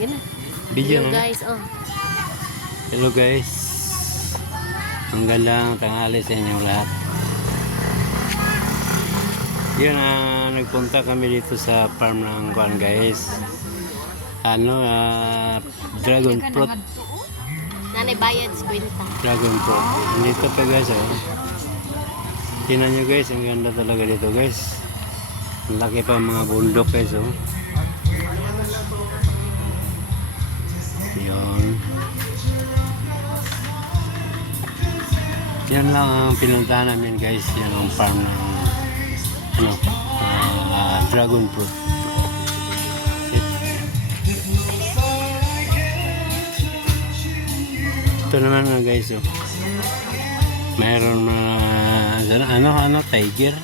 Yun na. Video Hello na. guys, oh. Hello guys. Ang gandang tanghali sa inyong lahat. Yun, nagpunta kami dito sa farm ng kuan guys. Dragon fruit. Nanay bayad sa kwenta. Dragon fruit. Dito pa guys, oh. Tingnan nyo guys, ang ganda talaga dito guys. Ang laki pa mga bundok guys, oh. Yun. Yan lang ang pinuntahan namin guys. Yan ang farm ng dragon fruit. Ito naman nga guys, oh. Mayroon na tiger.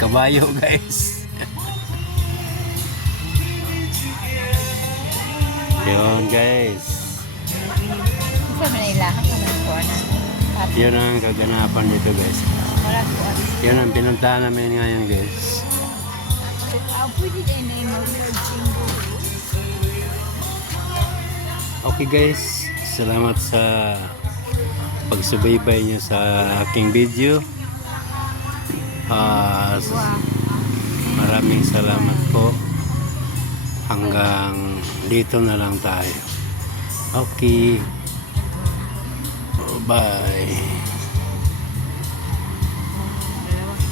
Kabayo guys. Yun guys. Yun ang kaganapan dito guys. Yun ang pinuntahan namin ngayon guys. Okay guys, salamat sa pagsubaybay nyo sa aking video. Maraming salamat po. Hanggang dito na lang tayo. Okay. Bye.